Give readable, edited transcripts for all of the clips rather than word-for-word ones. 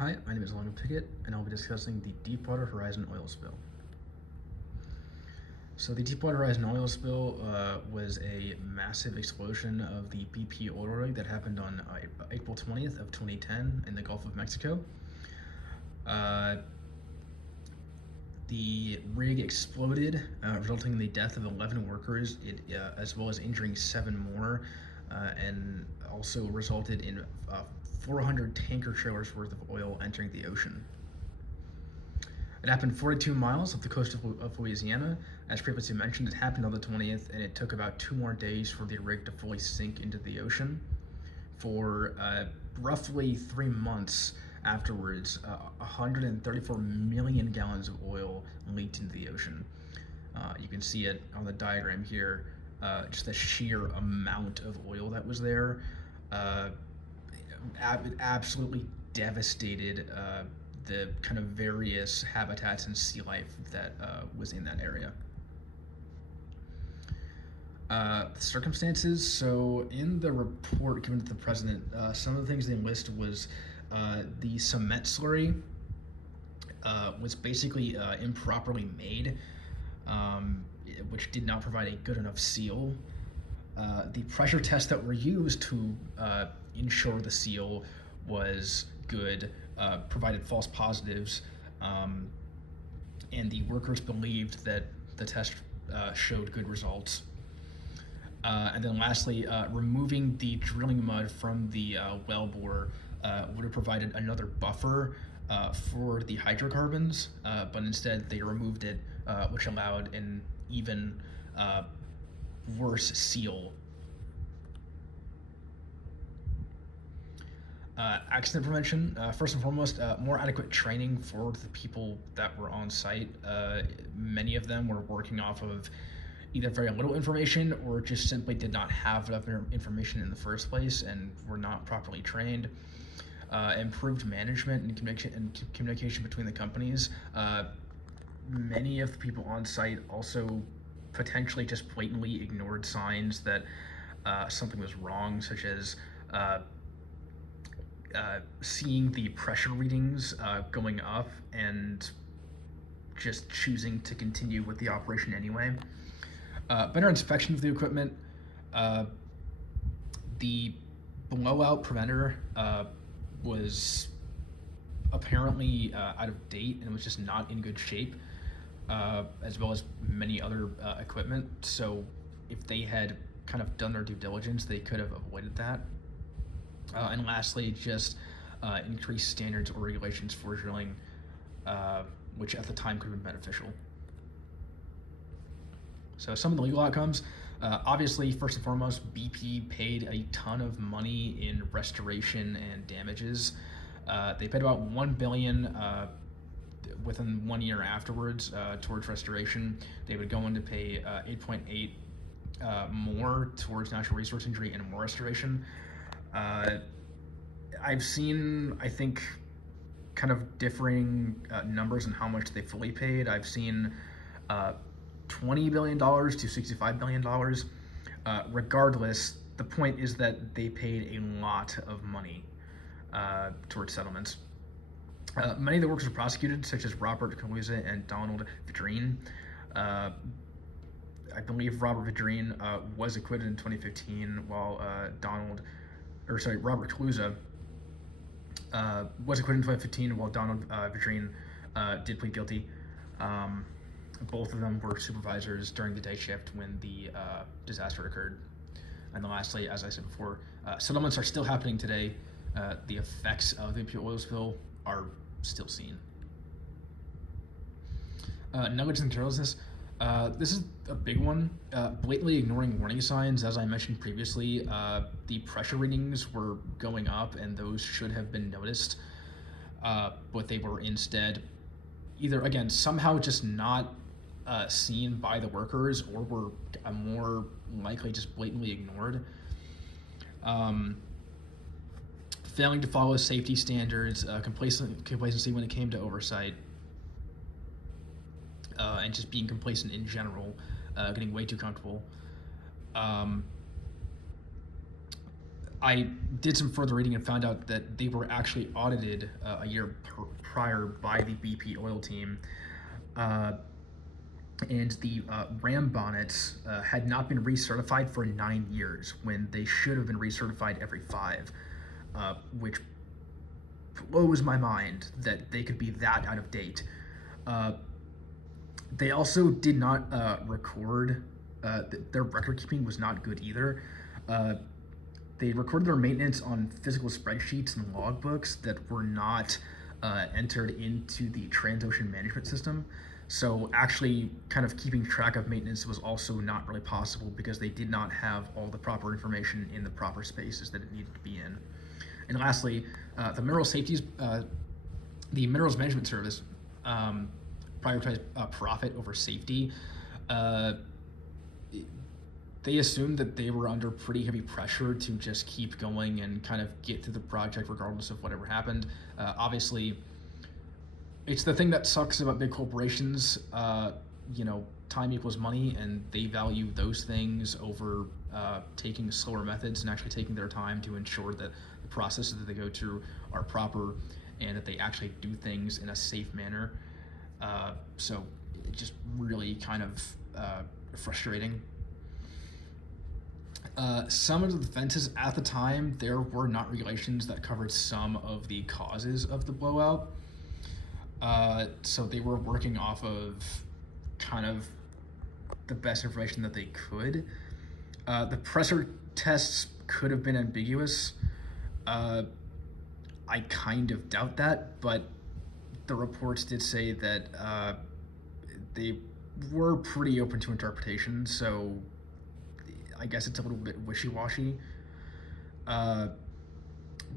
Hi, my name is Logan Pickett, and I'll be discussing the Deepwater Horizon oil spill. So, the Deepwater Horizon oil spill was a massive explosion of the BP oil rig that happened on April 20th of 2010 in the Gulf of Mexico. Uh, the rig exploded, resulting in the death of 11 workers, as well as injuring 7 more, and also resulted in 400 tanker trailers worth of oil entering the ocean. It happened 42 miles off the coast of Louisiana. As previously mentioned, it happened on the 20th, and it took about 2 more days for the rig to fully sink into the ocean. For roughly 3 months afterwards, 134 million gallons of oil leaked into the ocean. You can see it on the diagram here, just the sheer amount of oil that was there. It absolutely devastated the kind of various habitats and sea life that was in that area. Circumstances. So, in the report given to the president, some of the things they list was the cement slurry was basically improperly made, which did not provide a good enough seal. The pressure tests that were used to ensure the seal was good provided false positives, and the workers believed that the test showed good results. And then lastly, removing the drilling mud from the wellbore would have provided another buffer for the hydrocarbons, but instead they removed it, which allowed an even worse seal. Accident prevention, first and foremost, more adequate training for the people that were on site. Many of them were working off of either very little information or just simply did not have enough information in the first place and were not properly trained. Improved management and communication between the companies. Many of the people on site also potentially just blatantly ignored signs that something was wrong, such as seeing the pressure readings going up and just choosing to continue with the operation anyway. Better inspection of the equipment. The blowout preventer was apparently out of date and was just not in good shape, as well as many other equipment. So if they had kind of done their due diligence, they could have avoided that. And lastly, just increased standards or regulations for drilling, which at the time could have been beneficial. So some of the legal outcomes, obviously, first and foremost, BP paid a ton of money in restoration and damages. They paid about $1 billion within 1 year afterwards towards restoration. They would go on to pay 8.8 more towards natural resource injury and more restoration. I've seen, I think, kind of differing numbers on how much they fully paid. I've seen $20 billion to $65 billion. Regardless, the point is that they paid a lot of money towards settlements. Many of the workers were prosecuted, such as Robert Kaluza and Donald Vidrine. I believe Robert Vidrine was acquitted in 2015, while Robert Kaluza was acquitted in 2015, while Donald Vidrine did plead guilty. Both of them were supervisors during the day shift when the disaster occurred. And then lastly, as I said before, settlements are still happening today. The effects of the oil spill are still seen. Negligence and carelessness. This is a big one. Blatantly ignoring warning signs. As I mentioned previously, the pressure readings were going up and those should have been noticed, but they were instead either, again, somehow just not seen by the workers, or were more likely just blatantly ignored. Failing to follow safety standards, complacency when it came to oversight, and just being complacent in general, getting way too comfortable. I did some further reading and found out that they were actually audited a year prior by the BP oil team. Uh, and the ram bonnets had not been recertified for 9 years when they should have been recertified every 5, which blows my mind that they could be that out of date. Uh, they also did not record, their record keeping was not good either. Uh, they recorded their maintenance on physical spreadsheets and logbooks that were not entered into the Transocean management system. So actually kind of keeping track of maintenance was also not really possible because they did not have all the proper information in the proper spaces that it needed to be in. And lastly, the the Minerals Management Service prioritized profit over safety. Uh, they assumed that they were under pretty heavy pressure to just keep going and kind of get through the project regardless of whatever happened. Obviously, it's the thing that sucks about big corporations. Time equals money, and they value those things over taking slower methods and actually taking their time to ensure that the processes that they go through are proper and that they actually do things in a safe manner. So it just really kind of frustrating. Some of the defenses at the time, there were not regulations that covered some of the causes of the blowout. So they were working off of kind of the best information that they could. The pressure tests could have been ambiguous. I kind of doubt that, but the reports did say that they were pretty open to interpretation, so I guess it's a little bit wishy-washy.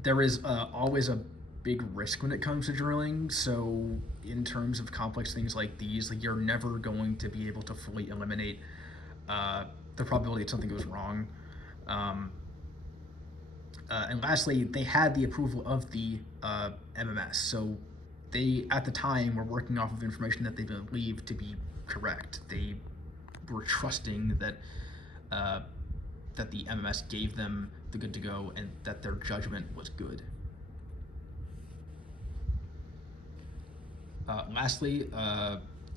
There is always a big risk when it comes to drilling, so in terms of complex things like these, like, you're never going to be able to fully eliminate the probability that something goes wrong. And lastly, they had the approval of the MMS, so they, at the time, were working off of information that they believed to be correct. They were trusting that that the MMS gave them the good to go and that their judgment was good. Lastly,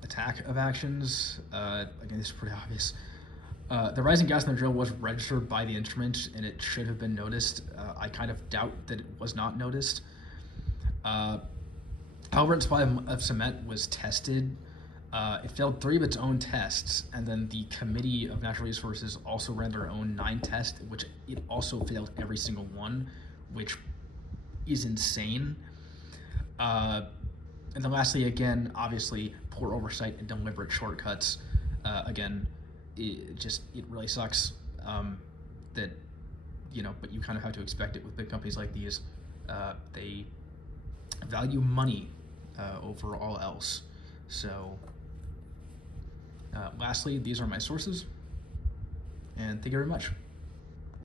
attack of actions. Again, this is pretty obvious. The rising gas in the drill was registered by the instrument, and it should have been noticed. I kind of doubt that it was not noticed. However, its supply of cement was tested. It failed 3 of its own tests, and then the Committee of Natural Resources also ran their own 9 tests, which it also failed every single one, which is insane. And then lastly, again, obviously, poor oversight and deliberate shortcuts. Again, it really sucks that, but you kind of have to expect it with big companies like these. They value money over all else. So lastly, these are my sources, and thank you very much.